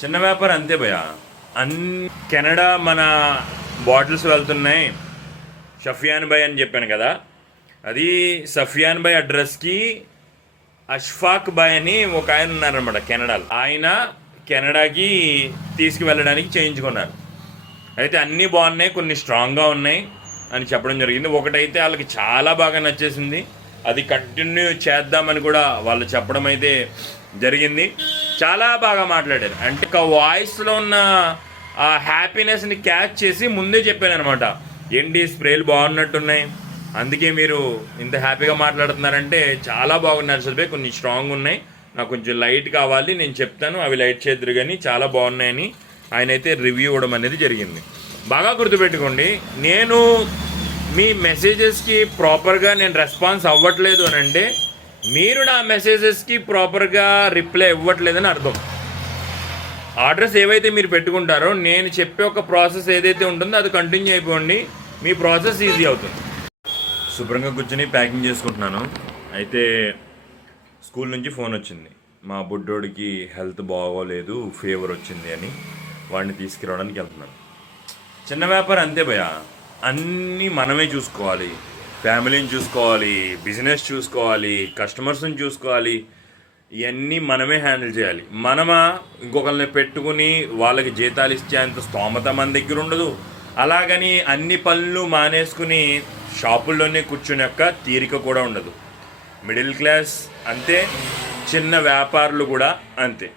చిన్న వ్యాపారం అంతే భయ. కెనడా మన బాటిల్స్ వెళ్తున్నాయి షఫియాన్ భాయ్ అని చెప్పాను కదా, అది సఫియాన్ భాయ్ అడ్రస్కి అష్ఫాక్ భాయ్ అని ఒక ఆయన ఉన్నారనమాట కెనడాలో. ఆయన కెనడాకి తీసుకువెళ్ళడానికి చేయించుకున్నారు. అయితే అన్నీ బాగున్నాయి, కొన్ని స్ట్రాంగ్గా ఉన్నాయి అని చెప్పడం జరిగింది. ఒకటైతే వాళ్ళకి చాలా బాగా నచ్చేసింది, అది కంటిన్యూ చేద్దామని కూడా వాళ్ళు చెప్పడం అయితే జరిగింది. చాలా బాగా మాట్లాడారు. అంటే ఒక వాయిస్లో ఉన్న ఆ హ్యాపీనెస్ని క్యాచ్ చేసి ముందే చెప్పాను అనమాట, ఏంటి స్ప్రేలు బాగున్నట్టున్నాయి, అందుకే మీరు ఇంత హ్యాపీగా మాట్లాడుతున్నారంటే చాలా బాగున్నారు సరిపోయి, కొన్ని స్ట్రాంగ్ ఉన్నాయి, నాకు కొంచెం లైట్ కావాలి, నేను చెప్తాను అవి లైట్ చేద్దరు కానీ చాలా బాగున్నాయని ఆయన అయితే రివ్యూ ఇవ్వడం అనేది జరిగింది. బాగా గుర్తుపెట్టుకోండి, నేను మీ మెసేజెస్కి ప్రాపర్గా నేను రెస్పాన్స్ అవ్వట్లేదు అని అంటే మీరు నా మెసేజెస్కి ప్రాపర్గా రిప్లై ఇవ్వట్లేదని అర్థం. ఆర్డర్స్ ఏవైతే మీరు పెట్టుకుంటారో నేను చెప్పే ఒక ప్రాసెస్ ఏదైతే ఉంటుందో అది కంటిన్యూ అయిపోండి, మీ ప్రాసెస్ ఈజీ అవుతుంది. శుభ్రంగా కూర్చొని ప్యాకింగ్ చేసుకుంటున్నాను. అయితే స్కూల్ నుంచి ఫోన్ వచ్చింది, మా బుడ్డోడికి హెల్త్ బాగోలేదు, ఫీవర్ వచ్చింది అని, వాడిని తీసుకురావడానికి వెళ్తున్నాను. చిన్న వ్యాపారం అంతే భయ, అన్నీ మనమే చూసుకోవాలి, ఫ్యామిలీని చూసుకోవాలి, బిజినెస్ చూసుకోవాలి, కస్టమర్స్ని చూసుకోవాలి, ఇవన్నీ మనమే హ్యాండిల్ చేయాలి. మనమా ఇంకొకరిని పెట్టుకుని వాళ్ళకి జీతాలు ఇచ్చేంత స్తోమత మన దగ్గర ఉండదు. అలాగని అన్ని పనులు మానేసుకుని షాపుల్లోనే కూర్చుని యొక్క తీరిక కూడా ఉండదు. మిడిల్ క్లాస్ అంతే, చిన్న వ్యాపారులు కూడా అంతే.